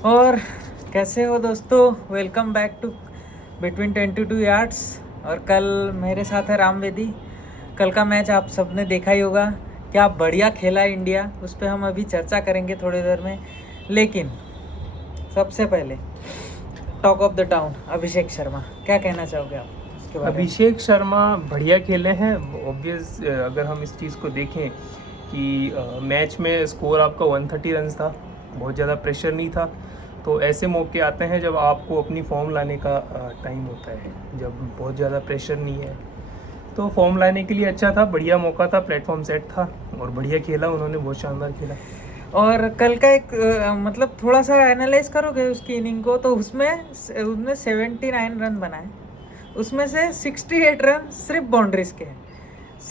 और कैसे हो दोस्तों, welcome back to between 22 yards. और कल मेरे साथ है राम वेदी। कल का मैच आप सबने देखा ही होगा, क्या बढ़िया खेला इंडिया। उस पर हम अभी चर्चा करेंगे थोड़ी देर में, लेकिन सबसे पहले talk of the town Abhishek Sharma, क्या कहना चाहोगे आप उसके बारे में? अभिषेक शर्मा बढ़िया खेले हैं। ऑब्वियस अगर हम इस चीज़ को देखें कि मैच में स्कोर आपका 130 रन था, बहुत ज़्यादा प्रेशर नहीं था। तो ऐसे मौके आते हैं जब आपको अपनी फॉर्म लाने का टाइम होता है, जब बहुत ज़्यादा प्रेशर नहीं है। तो फॉर्म लाने के लिए अच्छा था, बढ़िया मौका था, प्लेटफॉर्म सेट था और बढ़िया खेला उन्होंने, बहुत शानदार खेला। और कल का एक मतलब थोड़ा सा एनालाइज करोगे उसकी इनिंग को, तो उसमें उसने 79 रन बनाए, उसमें से 68 रन सिर्फ बाउंड्रीज के हैं,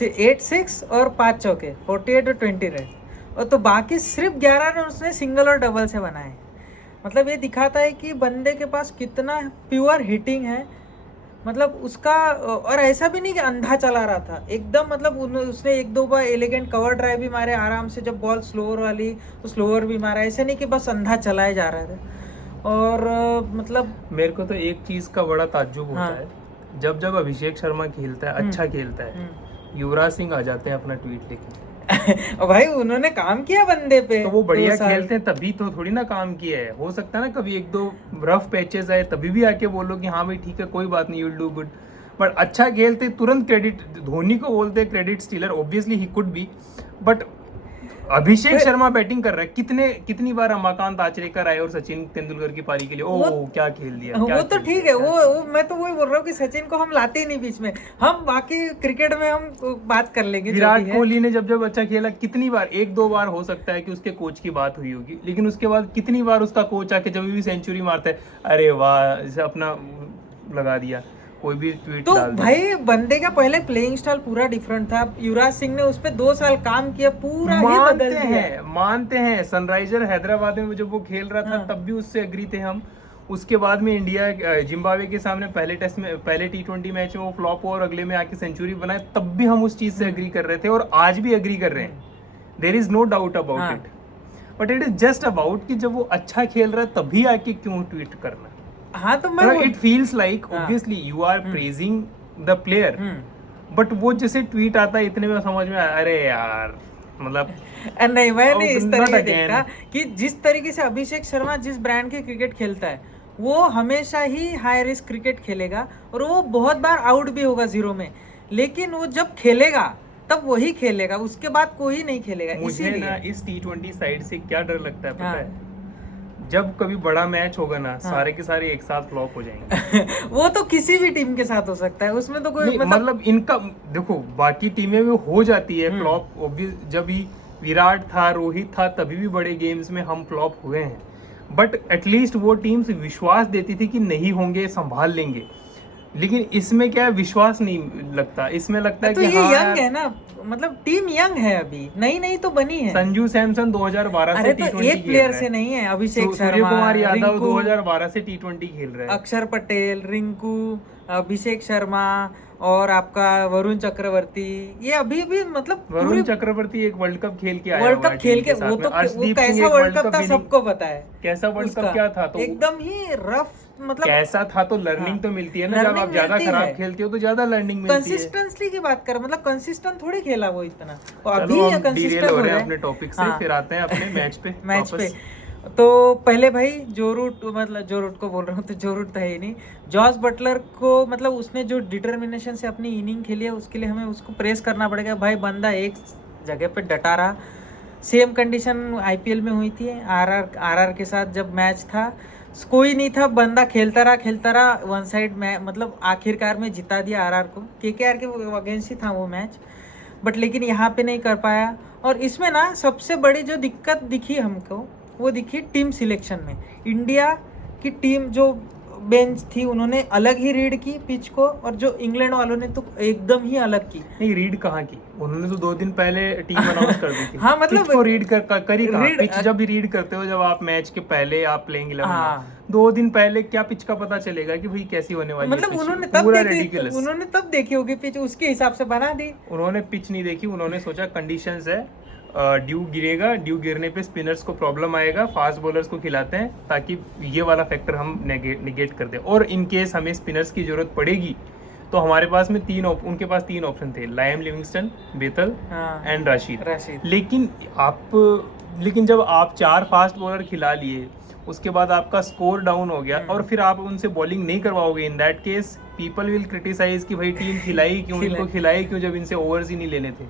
8 6 और 5 चौके, 48 और 20 रन। और तो बाकी सिर्फ 11 रन उसने सिंगल और डबल से बनाए। मतलब ये दिखाता है कि बंदे के पास कितना प्योर हिटिंग है। मतलब उसका, और ऐसा भी नहीं कि अंधा चला रहा था एकदम। मतलब उसने एक दो बार एलिगेंट कवर ड्राइव भी मारे आराम से, जब बॉल स्लोअर वाली तो स्लोअर भी मारा, ऐसे नहीं कि बस अंधा चलाए जा रहे थे। और मतलब मेरे को तो एक चीज़ का बड़ा ताज्जुब होता हाँ। है, जब जब अभिषेक शर्मा खेलता है, अच्छा खेलता है, युवराज सिंह आ जाते हैं अपना ट्वीट लेके। और भाई उन्होंने काम किया बंदे पे, तो वो बढ़िया 2 साल। खेलते हैं तभी तो थोड़ी ना काम किया है। हो सकता है ना कभी एक दो रफ पैचेस आए तभी भी आके बोलो कि हाँ भाई ठीक है, कोई बात नहीं, you will do good. But अच्छा खेलते तुरंत क्रेडिट धोनी को बोलते हैं, credit stealer. Obviously he could be, but Abhishek Sharma batting कर रहा है। कितनी बार रमाकांत आचरेकर आए और सचिन तेंदुलकर की पारी के लिए, ओह क्या खेल दिया, क्या वो तो खेल ठीक दिया, है, क्या वो मैं तो वही बोल रहा हूँ कि सचिन को हम लाते ही नहीं बीच में। हम बाकी क्रिकेट में हम बात कर लेंगे। विराट कोहली ने जब जब अच्छा खेला, कितनी बार, एक दो बार हो सकता है कि उसके कोच की बात हुई होगी, लेकिन उसके बाद कितनी बार उसका कोच आके जब भी सेंचुरी मारता है, अरे वाह, इसे अपना लगा दिया, कोई भी ट्वीट तो डाल दिया। भाई बंदे का पहले प्लेइंग स्टाइल पूरा डिफरेंट था। युवराज सिंह ने उस पर 2 साल काम किया, पूरा ही बदल दिया। मानते हैं सनराइजर हैदराबाद में जब वो खेल रहा था तब भी उससे एग्री थे हम। उसके बाद में इंडिया जिम्बाब्वे के सामने पहले टेस्ट में, पहले T20 मैच में वो फ्लॉप हुआ और अगले में आके सेंचुरी बनाए, तब भी हम उस चीज से एग्री कर रहे थे और आज भी एग्री कर रहे हैं। There is no doubt about it, but it is just about कि जब वो अच्छा खेल रहा है तभी आके क्यों ट्वीट करना। हाँ तो मैं it feels like obviously you are praising the player, but वो जैसे ट्वीट आता है इतने में समझ में आया, अरे यार मतलब नहीं, मैं नहीं इस तरह not से again. देखता कि जिस तरीके से अभिषेक शर्मा जिस ब्रांड के क्रिकेट खेलता है, वो हमेशा ही हाई रिस्क क्रिकेट खेलेगा और वो बहुत बार आउट भी होगा जीरो में, लेकिन वो जब खेलेगा तब वही खेलेगा, उसके बाद कोई नहीं खेलेगा। मुझे ना इस T20 साइड से क्या डर लगता है पता है, जब कभी बड़ा मैच होगा ना, सारे के सारे एक साथ फ्लॉप हो जाएंगे। वो तो किसी भी टीम के साथ हो सकता है, उसमें तो कोई मतलब इनका देखो, बाकी टीमें में हो जाती है फ्लॉप। जब भी विराट था, रोहित था, तभी भी बड़े गेम्स में हम फ्लॉप हुए हैं, बट एटलीस्ट वो टीम्स विश्वास देती थी कि नहीं होंगे, संभाल लेंगे। लेकिन इसमें क्या है, विश्वास नहीं लगता, इसमें लगता है तो कि ये हाँ यंग है ना, मतलब टीम यंग है, अभी नई तो बनी है। संजू सैमसन 2012 अरे से तो T20 एक प्लेयर से नहीं है, अभिषेक शर्मा, सूर्य कुमार यादव रिंकू, 2012 से T20 खेल रहे हैं, अक्षर पटेल, रिंकू, अभिषेक शर्मा और आपका वरुण चक्रवर्ती, ये अभी भी मतलब वरुण चक्रवर्ती एक वर्ल्ड कप खेल के आया, वर्ल्ड कप खेल के, वो कैसा वर्ल्ड कप था सबको पता है। कैसा वर्ल्ड कप क्या था, तो एकदम ही रफ, मतलब कैसा था। तो लर्निंग तो मिलती है ना, जब आप ज्यादा खराब खेलते हो तो ज्यादा लर्निंग मिलती है। कंसिस्टेंसी की बात कर, मतलब कंसिस्टेंट थोड़ी खेला वो इतना, और चलो अभी हम कंसिस्टेंट हो रहे हैं अपने टॉपिक से, फिर आते हैं अपने मैच पे। तो पहले भाई जो रूट को बोल रहा हूँ, तो जो रूट तो है ही नहीं, जॉस बटलर को, मतलब उसने जो डिटर्मिनेशन से अपनी इनिंग खेली है, उसके लिए हमें उसको प्रेस करना पड़ेगा। भाई बंदा एक जगह पे डटा रहा। सेम कंडीशन IPL में हुई थी, आरआर के साथ जब मैच था, कोई नहीं था, बंदा खेलता रहा वन साइड में, मतलब आखिरकार में जिता दिया आरआर को। KKR के अगेंस्ट ही था वो मैच, बट लेकिन यहाँ पे नहीं कर पाया। और इसमें ना सबसे बड़ी जो दिक्कत दिखी हमको, वो दिखी टीम सिलेक्शन में। इंडिया की टीम जो बेंच थी, उन्होंने अलग ही रीड की पिच को, और जो इंग्लैंड वालों ने तो एकदम ही अलग की। नहीं, रीड कहाँ की, उन्होंने तो 2 दिन पहले टीम अनाउंस कर दी थी। हाँ मतलब पिच को रीड करी कहाँ? पिच जब भी रीड करते हो, जब आप मैच के पहले आप प्लेइंग 11 में, 2 दिन पहले क्या पिच का पता चलेगा कि भाई कैसी होने वाली है? मतलब उन्होंने तब देखी होगी पिच, उसके हिसाब से बना दी। उन्होंने पिच नहीं देखी, उन्होंने सोचा कंडीशंस है, ड्यू गिरेगा, ड्यू गिरने पे स्पिनर्स को प्रॉब्लम आएगा, फास्ट बॉलर्स को खिलाते हैं ताकि ये वाला फैक्टर हम निगेट कर दें। और इन केस हमें स्पिनर्स की ज़रूरत पड़ेगी तो हमारे पास में उनके पास 3 ऑप्शन थे, lime Livingstone, Bethel and Rashid. लेकिन जब आप 4 फास्ट बॉलर खिला लिए, उसके बाद आपका स्कोर डाउन हो गया और फिर आप उनसे बॉलिंग नहीं करवाओगे, in that case people will criticise कि भाई टीम खिलाई क्यों, इनको खिलाई क्यों जब इनसे ओवर्स ही नहीं लेने थे।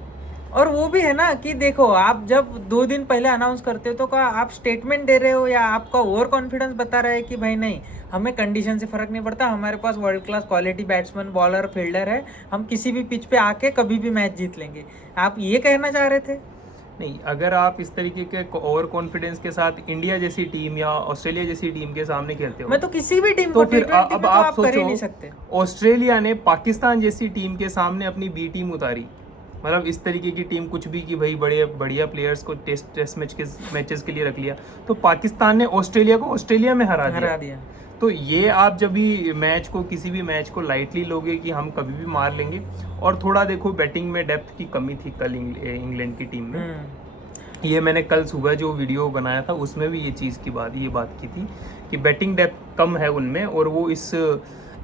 और वो भी है ना कि देखो, आप जब 2 दिन पहले अनाउंस करते हो तो क्या आप स्टेटमेंट दे रहे हो या आपका ओवर कॉन्फिडेंस बता रहा है कि भाई नहीं, हमें कंडीशन से फर्क नहीं पड़ता, हमारे पास world class quality batsman, bowler, fielder है, हम किसी भी पिच पे आके कभी भी मैच जीत लेंगे। आप ये कहना चाह रहे थे? नहीं, अगर आप इस तरीके के ओवर कॉन्फिडेंस के साथ इंडिया जैसी टीम या ऑस्ट्रेलिया जैसी टीम के सामने खेलते हो, मैं तो किसी भी टीम तो को फिर T20 अब में तो आप आप कर ही नहीं सोचो, सकते। ऑस्ट्रेलिया ने पाकिस्तान जैसी टीम के सामने अपनी बी टीम उतारी, मतलब इस तरीके की टीम कुछ भी कि भाई बड़े बढ़िया प्लेयर्स को टेस्ट मैचेस के लिए रख लिया, तो पाकिस्तान ने ऑस्ट्रेलिया को ऑस्ट्रेलिया में हरा दिया। तो ये आप जब भी किसी भी मैच को लाइटली लोगे कि हम कभी भी मार लेंगे। और थोड़ा देखो, बैटिंग में डेप्थ की कमी थी कल इंग्लैंड की टीम में। ये मैंने कल सुबह जो वीडियो बनाया था उसमें भी ये बात की थी कि बैटिंग डेप्थ कम है उनमें, और वो इस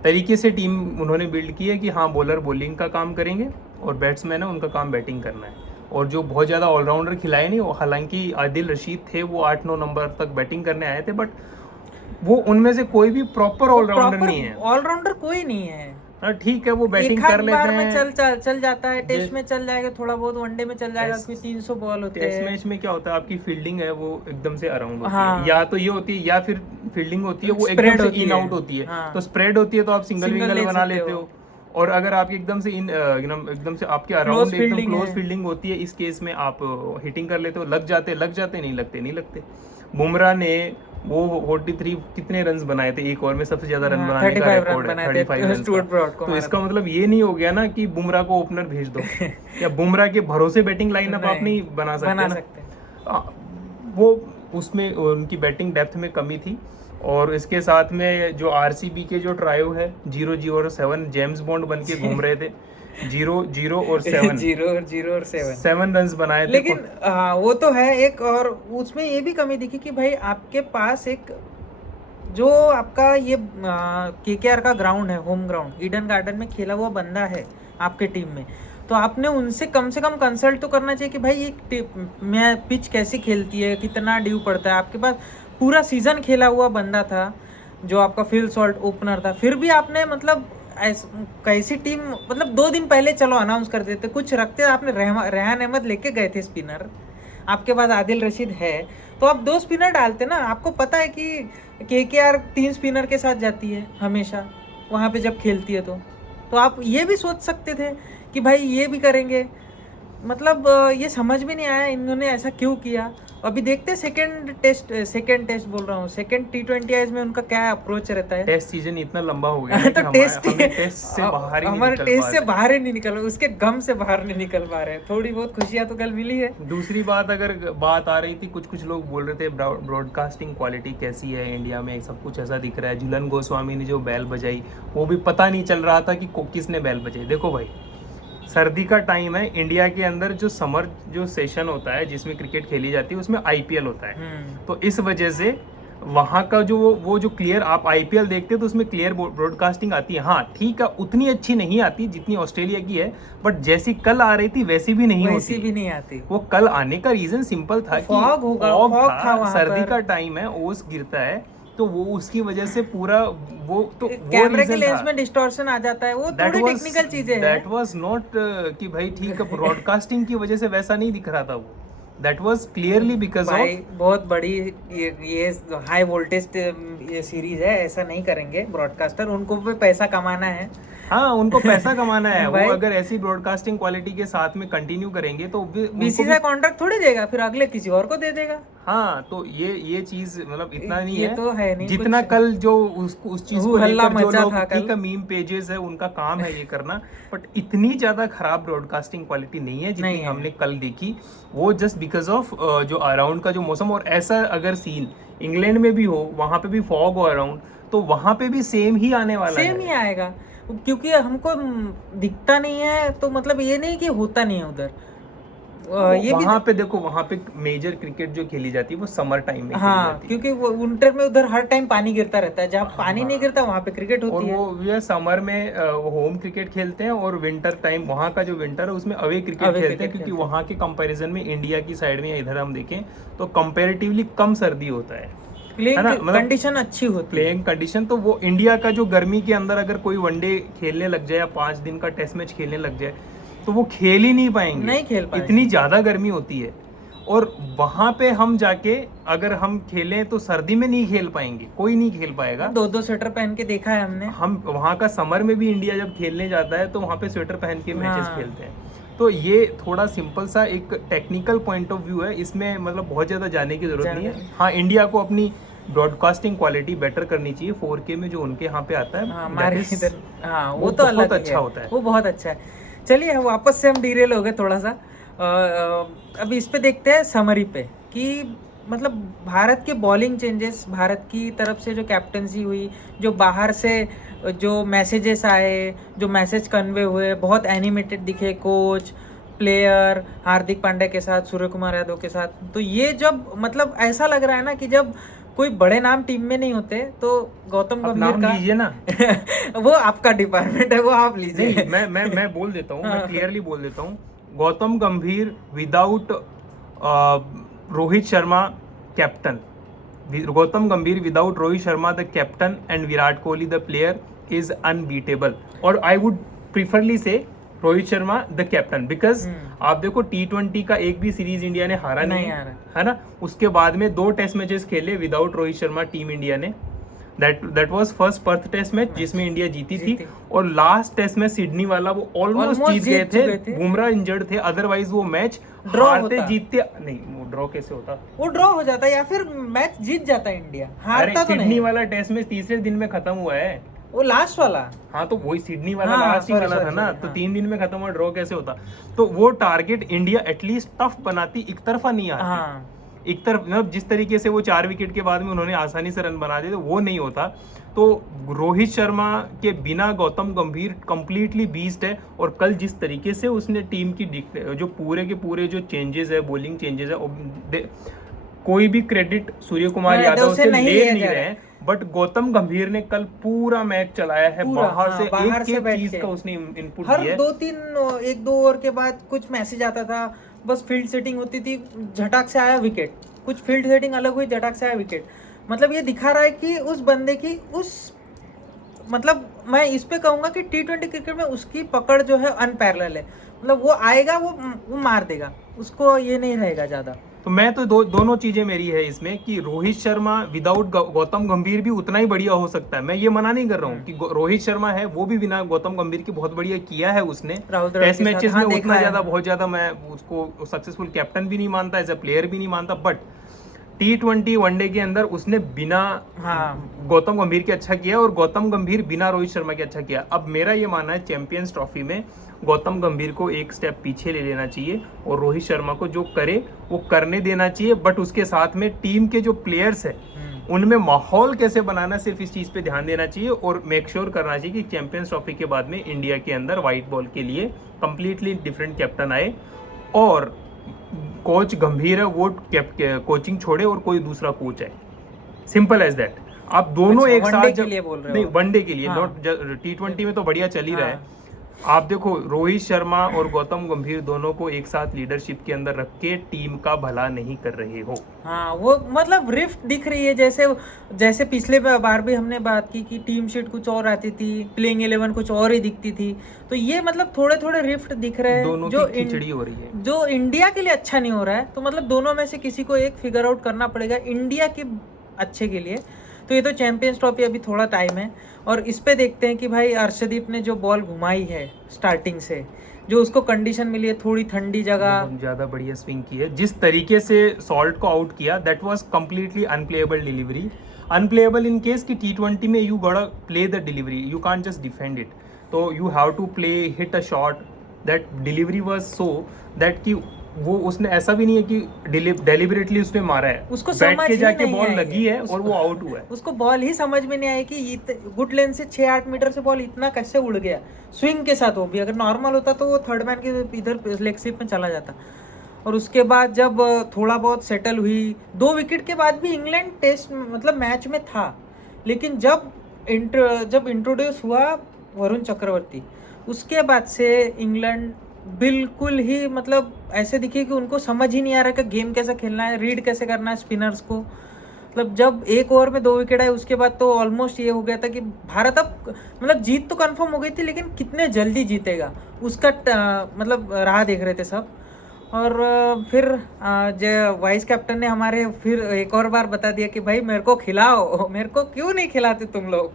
तरीके से टीम उन्होंने बिल्ड की है कि हाँ, बॉलर बॉलिंग का काम करेंगे और बैट्समैन है उनका काम बैटिंग करना है। और जो बहुत ज़्यादा ऑलराउंडर खिलाए नहीं, हालांकि आदिल रशीद थे, वो 8-9 नंबर तक बैटिंग करने आए थे, बट वो उनमें से कोई भी प्रॉपर ऑलराउंडर नहीं है। ऑलराउंडर कोई नहीं है। ठीक है, वो बैटिंग कर लेते हैं, में चल जाता है, टेस्ट में चल जाएगा, थोड़ा बहुत वनडे में चल जाएगा, क्योंकि 300 बॉल होते हैं। टेस्ट मैच में क्या होता है, आपकी फील्डिंग है वो एकदम से अराउंड होती है, या तो ये होती है, या फिर फील्डिंग होती है वो एकदम से इन आउट होती है। तो स्प्रेड होती है तो आप सिंगल विंगल बना लेते हो। और अगर आप एकदम से एकदम से आपके अराउंड एकदम क्लोज फील्डिंग होती है, इस केस में आप हिटिंग कर लेते हो, लग जाते नहीं लगते। बुमराह ने वो 43 कितने रन्स बनाए थे एक ओवर में, सबसे ज्यादा रन बनाने का रिकॉर्ड है 35 रन। तो इसका मतलब ये नहीं हो गया ना कि बुमराह को ओपनर भेज दो या बुमराह के भरोसे बैटिंग लाइनअप आप नहीं बना सकते। वो उसमें उनकी बैटिंग डेप्थ में कमी थी। और इसके साथ में जो आरसीबी के जो ट्रायो है 0-0 और 7 जेम्स बॉन्ड बन के घूम रहे थे, 0-0 और 7 रन्स बनाए थे। लेकिन वो तो है एक, और उसमें ये भी कमी दिखी कि भाई आपके पास एक जो आपका ये केकेआर का ग्राउंड है, होम ग्राउंड, ईडन गार्डन में खेला हुआ बंदा है आपके टीम में, तो आपने उनसे कम से कम कंसल्ट तो करना चाहिए कि भाई ये पिच कैसी खेलती है, कितना ड्यू पड़ता है। आपके पास पूरा सीजन खेला हुआ बंदा था जो आपका फिल सॉल्ट ओपनर था, फिर भी आपने मतलब कैसी टीम, मतलब 2 दिन पहले चलो अनाउंस कर देते, कुछ रखते। आपने रेहान अहमद लेके गए थे स्पिनर, आपके पास आदिल रशीद है, तो आप 2 स्पिनर डालते ना। आपको पता है कि केकेआर 3 स्पिनर के साथ जाती है हमेशा वहाँ पे जब खेलती है, तो आप ये भी सोच सकते थे कि भाई ये भी करेंगे। मतलब ये समझ में नहीं आया इन्होंने ऐसा क्यों किया। अभी देखते सेकंड टेस्ट बोल रहा हूँ, सेकंड T20 में उनका क्या अप्रोच रहता है। टेस्ट सीजन इतना लंबा हो गया है तो टेस्ट से बाहर ही नहीं निकल, उसके गम से बाहर नहीं निकल पा रहे। थोड़ी बहुत खुशियां तो कल मिली है। दूसरी बात, अगर बात आ रही थी, कुछ लोग बोल रहे थे ब्रॉडकास्टिंग क्वालिटी कैसी है इंडिया में, सब कुछ ऐसा दिख रहा है। झूलन गोस्वामी ने जो बैल बजाई, वो भी पता नहीं चल रहा था कि किसने बैल बजाई। देखो भाई, सर्दी का टाइम है, इंडिया के अंदर जो समर जो सेशन होता है जिसमें क्रिकेट खेली जाती है, उसमें आईपीएल होता है। तो इस वजह से वहाँ का जो वो जो क्लियर आप आईपीएल देखते हो तो उसमें क्लियर ब्रॉडकास्टिंग आती है। हाँ ठीक है, उतनी अच्छी नहीं आती जितनी ऑस्ट्रेलिया की है, बट जैसी कल आ रही थी वैसी भी नहीं आती। वो कल आने का रीजन सिंपल था कि फॉग था, सर्दी का टाइम है, ओस गिरता है, तो वो उसकी वजह से पूरा वो कैमरे के लेंस में डिस्टॉर्शन आ जाता है। वो थोड़ी टेक्निकल चीजें हैं। दैट वाज नॉट कि भाई ठीक है, ब्रॉडकास्टिंग की वजह से वैसा नहीं दिख रहा था वो। That was clearly because of बहुत बड़ी ये हाई वोल्टेज ये सीरीज है, ऐसा नहीं करेंगे ब्रॉडकास्टर, उनको भी पैसा कमाना है। हाँ, उनको पैसा कमाना है। वो अगर ऐसी ब्रॉडकास्टिंग क्वालिटी के साथ में कंटिन्यू करेंगे तो बीसीसीआई कॉन्ट्रैक्ट थोड़ी देगा, फिर अगले किसी और को दे देगा। हाँ, तो ये चीज मतलब इतना नहीं है, तो है नहीं जितना कल जो उस चीज को लेकर जो लोग ठीक है मीम पेजेस है उनका काम है ये करना, बट इतनी ज्यादा खराब ब्रॉडकास्टिंग क्वालिटी नहीं है जितनी हमने कल देखी। वो जस्ट बिकॉज ऑफ जो अराउंड का जो मौसम, और ऐसा अगर सीन इंग्लैंड में भी हो, वहां पे भी फॉग हो अराउंड, तो वहां पे भी सेम ही आने वाला है, सेम ही आएगा, क्योंकि हमको दिखता नहीं है। तो मतलब ये नहीं कि होता नहीं है उधर, ये भी वहाँ पे देखो, वहाँ पे मेजर क्रिकेट जो खेली जाती है वो समर टाइम में खेली हाँ, जाती है। क्योंकि वो विंटर में उधर हर टाइम पानी गिरता रहता है, जहाँ पानी नहीं गिरता वहाँ पे क्रिकेट और होती है। वो ये समर में वो होम क्रिकेट खेलते हैं, और विंटर टाइम वहाँ का जो विंटर है उसमें अवे क्रिकेट अवे खेलते हैं, क्रिकेट क्योंकि खेलते हैं। वहाँ के कंपैरिजन में इंडिया की साइड में या इधर हम देखें तो कंपैरेटिवली कम सर्दी होता है प्लेइंग ना, मतलब कंडीशन अच्छी होती है। Playing condition. तो वो इंडिया का जो गर्मी के अंदर अगर कोई वनडे खेलने लग जाए या 5 दिन का टेस्ट मैच खेलने लग जाए तो वो खेल ही नहीं पाएंगे, नहीं खेल पाएंगे। इतनी ज़्यादा गर्मी होती है। और वहाँ पे हम जाके अगर हम खेलें तो सर्दी में नहीं खेल पाएंगे, कोई नहीं खेल पाएगा। 2-2 स्वेटर पहन के देखा है हमने। हम वहाँ का समर में भी इंडिया जब खेलने जाता है तो वहाँ पे स्वेटर पहन के मैचेस हाँ। खेलते हैं। तो ये थोड़ा सिंपल सा एक टेक्निकल पॉइंट ऑफ व्यू है, इसमें मतलब बहुत ज़्यादा जाने की ज़रूरत नहीं है। हाँ, इंडिया को अपनी ब्रॉडकास्टिंग क्वालिटी बेटर करनी चाहिए। 4K में जो उनके यहाँ पे आता है, हाँ, हमारे that is- इधर हाँ वो वो तो बहुत अलग ही अच्छा होता है। वो बहुत अच्छा है। चलिए वापस से हम डीरेल हो गए थोड़ा सा। अब इस पे देखते हैं समरी पे कि मतलब भारत के बॉलिंग चेंजेस, भारत की तरफ से जो कैप्टनसी हुई, जो बाहर से जो मैसेजेस आए, जो मैसेज कन्वे हुए, बहुत एनिमेटेड दिखे कोच, प्लेयर, हार्दिक पांड्या के साथ, सूर्य कुमार यादव के साथ। तो ये जब मतलब ऐसा लग रहा है ना कि जब कोई बड़े नाम टीम में नहीं होते तो गौतम आप गंभीर नाम का लीजिए ना। वो आपका डिपार्टमेंट है, वो आप लीजिए। नहीं, मैं बोल देता हूँ, मैं क्लियरली बोल देता हूँ। गौतम गंभीर विदाउट रोहित शर्मा कैप्टन, गौतम गंभीर without Rohit Sharma the captain and Virat Kohli the player is unbeatable. और आई वुड प्रिफरली से Rohit Sharma the captain, because आप देखो T20 का एक भी सीरीज इंडिया ने हारा नहीं है ना। उसके बाद में 2 टेस्ट मैचेस खेले without Rohit Sharma team India ने। That was first Perth test match जिसमें इंडिया जीती थी, और लास्ट टेस्ट में सिडनी वाला वो ऑलमोस्ट जीत गए थे। बुमराह इंजर्ड थे, अदरवाइज वो मैच हारते जीतते नहीं। वो ड्रॉ कैसे होता? वो ड्रॉ हो जाता या फिर मैच जीत जाता इंडिया, हारता तो सिडनी वाला टेस्ट मैच तीसरे दिन में खत्म हुआ है, वो लास्ट वाला। हाँ, तो वही सिडनी वाला लास्ट ही वाला था ना। तो 3 दिन में खत्म हुआ, ड्रॉ कैसे होता? तो वो टारगेट इंडिया एटलीस्ट टफ बनाती, एक तरफा नहीं आती। एक तरफ मतलब जिस तरीके से वो 4 विकेट के बाद में उन्होंने आसानी से रन बना दिए, तो वो नहीं होता। तो रोहित शर्मा के बिना गौतम गंभीर कंप्लीटली बीस्ट है। और कल जिस तरीके से उसने टीम की जो पूरे के पूरे जो चेंजेस है, बॉलिंग चेंजेस है, कोई भी क्रेडिट सूर्य कुमार यादव से ले नहीं रहे हैं, बट गौतम गंभीर ने कल पूरा मैच चलाया है, बाहर से एक चीज का उसने इनपुट दिया है। हर 1-2 ओवर के बाद कुछ मैसेज आता था, बस फील्ड सेटिंग होती थी, झटाक से आया विकेट, कुछ फील्ड सेटिंग अलग हुई, झटाक से आया विकेट। मतलब ये दिखा रहा है कि उस बंदे की मतलब मैं इस पे कहूंगा कि T20 क्रिकेट में उसकी पकड़ जो है अनपैरेलल है। मतलब वो आएगा, वो मार देगा, उसको ये नहीं रहेगा ज्यादा। तो मैं तो दोनों चीजें मेरी है इसमें कि रोहित शर्मा विदाउट गौतम गंभीर भी उतना ही बढ़िया हो सकता है। मैं ये मना नहीं कर रहा हूँ कि रोहित शर्मा है वो भी बिना गौतम गंभीर के बहुत बढ़िया किया है उसने टेस्ट मैचेस में। उतना ज्यादा बहुत ज्यादा मैं उसको सक्सेसफुल कैप्टन भी नहीं मानता, एज ए प्लेयर भी नहीं मानता, बट T20 वनडे के अंदर उसने बिना गौतम गंभीर के अच्छा किया, और गौतम गंभीर बिना रोहित शर्मा के अच्छा किया। अब मेरा ये मानना है चैंपियंस ट्रॉफी में गौतम गंभीर को एक स्टेप पीछे ले लेना चाहिए, और रोहित शर्मा को जो करे वो करने देना चाहिए। बट उसके साथ में टीम के जो प्लेयर्स है उनमें माहौल कैसे बनाना, सिर्फ इस चीज़ पे ध्यान देना चाहिए, और मेक श्योर करना चाहिए कि चैंपियंस ट्रॉफी के बाद में इंडिया के अंदर व्हाइट बॉल के लिए कंप्लीटली डिफरेंट कैप्टन आए, और कोच गंभीर है वो कोचिंग छोड़े और कोई दूसरा कोच है। Simple as that. आप दोनों एक साथ के लिए बोल रहे हो? नहीं, वनडे के लिए, नॉट T20 में तो बढ़िया चल ही रहा है। आप देखो रोहित शर्मा और गौतम गंभीर दोनों को एक साथ लीडरशिप के अंदर रख के टीम का भला नहीं कर रहे हो। हाँ, वो मतलब रिफ्ट दिख रही है, जैसे पिछले बार भी हमने बात की कि टीम शीट कुछ और आती थी, प्लेइंग 11 कुछ और ही दिखती थी। तो ये मतलब थोड़े थोड़े रिफ्ट दिख रहे हैं, दोनों जो की खिचड़ी हो रही है, जो इंडिया के लिए अच्छा नहीं हो रहा है। तो मतलब दोनों में से किसी को एक फिगर आउट करना पड़ेगा इंडिया के अच्छे के लिए। तो ये तो चैंपियंस ट्रॉफी अभी थोड़ा टाइम है, और इस पे देखते हैं कि भाई अर्शदीप ने जो बॉल घुमाई है स्टार्टिंग से, जो उसको कंडीशन मिली है थोड़ी ठंडी जगह, बहुत ज़्यादा बढ़िया स्विंग की है। जिस तरीके से सॉल्ट को आउट किया, that was completely unplayable delivery. Unplayable in case कि T20 में you got play the delivery, you can't just defend it. तो you have to play, hit a shot. That delivery was so that कि वो उसने ऐसा भी नहीं है कि डेलिबरेटली उसने मारा है, उसको बैठ के जाके नहीं बॉल आई लगी है और वो आउट हुआ है। उसको बॉल ही समझ में नहीं आई कि गुड लेंथ से 6-8 मीटर से बॉल इतना कैसे उड़ गया स्विंग के साथ। वो भी अगर नॉर्मल होता तो वो थर्ड मैन के इधर लेग स्लिप में चला जाता। और उसके बाद जब थोड़ा बहुत सेटल हुई, 2 विकेट के बाद भी इंग्लैंड टेस्ट मतलब मैच में था, लेकिन जब इंट्रोड्यूस हुआ वरुण चक्रवर्ती, उसके बाद से इंग्लैंड बिल्कुल ही मतलब ऐसे दिखे कि उनको समझ ही नहीं आ रहा कि गेम कैसे खेलना है, रीड कैसे करना है स्पिनर्स को। मतलब जब 1 ओवर में 2 विकेट आए उसके बाद तो ऑलमोस्ट ये हो गया था कि भारत अब मतलब जीत तो कंफर्म हो गई थी, लेकिन कितने जल्दी जीतेगा उसका मतलब राह देख रहे थे सब। और फिर जो वाइस कैप्टन ने हमारे फिर एक और बार बता दिया कि भाई मेरे को खिलाओ, मेरे को क्यों नहीं खिलाते तुम लोग।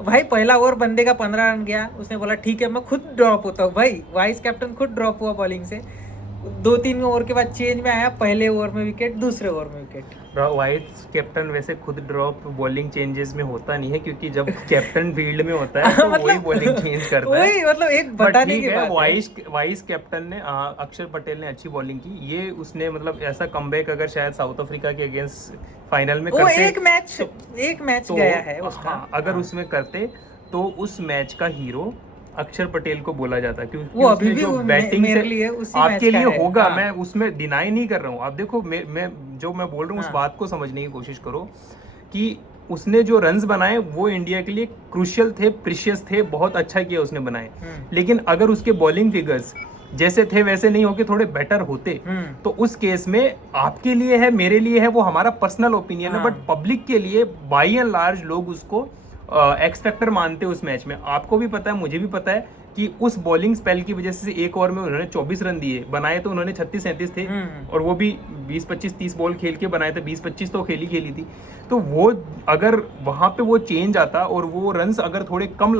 भाई पहला ओवर बंदे का 15 रन गया, उसने बोला ठीक है मैं खुद ड्रॉप होता हूँ। भाई वाइस कैप्टन खुद ड्रॉप हुआ बॉलिंग से, 2-3 ओवर के बाद चेंज में आया, पहले ओवर में विकेट, दूसरे ओवर में विकेट। वाइस कैप्टन वैसे खुद ड्रॉप बॉलिंग चेंजेस में होता नहीं है, क्योंकि जब कैप्टन फील्ड में होता है तो वही बॉलिंग चेंज करता है। वही मतलब एक बताने की बात है। वाइस कैप्टन ने अक्षर पटेल ने अच्छी बॉलिंग की, ये उसने मतलब ऐसा कमबैक अगर शायद साउथ अफ्रीका के अगेंस्ट फाइनल में करते, एक मैच तो, गया है उसका। हाँ, अगर उसमें करते तो उस मैच का हीरो अक्षर पटेल को बोला जाता, क्योंकि वो अभी भी जो बैटिंग से आपके लिए होगा। हाँ। मैं उसमें डिनाई नहीं कर रहा हूँ। आप देखो मैं बोल रहा हूँ उस बात को समझने की कोशिश करो कि उसने जो रन्स बनाए वो इंडिया के लिए क्रूशियल थे, प्रीशियस थे, बहुत अच्छा किया उसने बनाए। लेकिन अगर उसके बॉलिंग फिगर्स जैसे थे वैसे नहीं होके थोड़े बेटर होते तो उस केस में आपके लिए है, मेरे लिए है, वो हमारा पर्सनल ओपिनियन है, बट पब्लिक के लिए बाई एंड लार्ज लोग उसको एक्स फैक्टर मानते हैं उस मैच में। आपको भी पता है, मुझे भी पता है कि उस बॉलिंग स्पेल की वजह से 1 ओवर में उन्होंने 24 रन दिए, बनाए तो उन्होंने 36-37 थे, और वो भी 20-25-30 बॉल खेल के बनाए थे, 20-25 तो खेली थी। तो वो अगर वहां पे वो चेंज आता और वो रन्स अगर थोड़े कम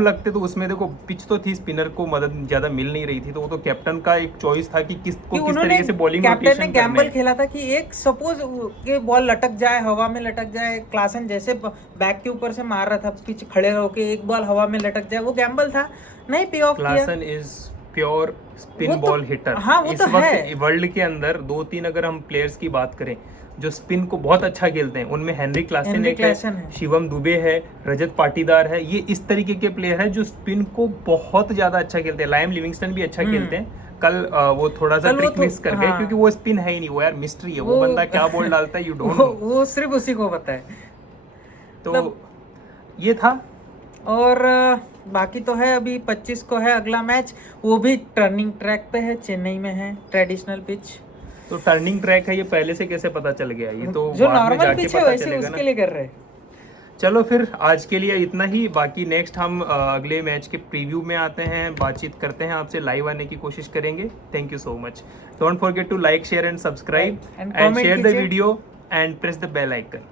लगते तो उसमें देखो पिच तो थी, स्पिनर को मदद ज्यादा मिल नहीं रही थी, तो वो तो कैप्टन का एक चॉइस था कि किस तरीके से बॉलिंग कैप्टन ने गैम्बल खेला था कि एक सपोज के बॉल लटक जाए, हवा में लटक जाए, क्लासन जैसे बैक के ऊपर से मार रहा था पिच खड़े होके, एक बॉल हवा में लटक जाए, वो गैम्बल था, नहीं पे ऑफ किया। Klaasen is pure spin ball hitter. हाँ, वो इस तो वक्त है। वर्ल्ड के अंदर 2-3 अगर हम प्लेयर्स की बात करें जो स्पिन को बहुत अच्छा खेलते हैं, उनमें हेनरी क्लासन है, शिवम दुबे है, रजत पाटीदार है, ये इस तरीके के प्लेयर हैं जो स्पिन को बहुत ज्यादा अच्छा खेलते हैं। लाइम लिविंगस्टन भी अच्छा खेलते हैं। कल वो थोड़ा सा ट्रिक मिस कर गए, क्योंकि वो स्पिन है ही नहीं, वो यार मिस्ट्री है, वो बंदा क्या बॉल डालता है यू डोंट नो, वो सिर्फ उसी को पता है। तो ये था। और बाकी तो है, अभी 25 को है अगला मैच, वो भी टर्निंग ट्रैक पे है, चेन्नई में है, ट्रेडिशनल पिच। तो टर्निंग ट्रैक है, ये पहले से कैसे पता चल गया? ये तो जो नॉर्मल पिच है वैसे उसके लिए कर रहे हैं। चलो फिर आज के लिए इतना ही। बाकी नेक्स्ट हम अगले मैच के प्रीव्यू में आते हैं, बातचीत करते हैं आपसे, लाइव आने की कोशिश करेंगे। Thank you so much. Don't forget to like, share and subscribe and share the video and press the bell icon.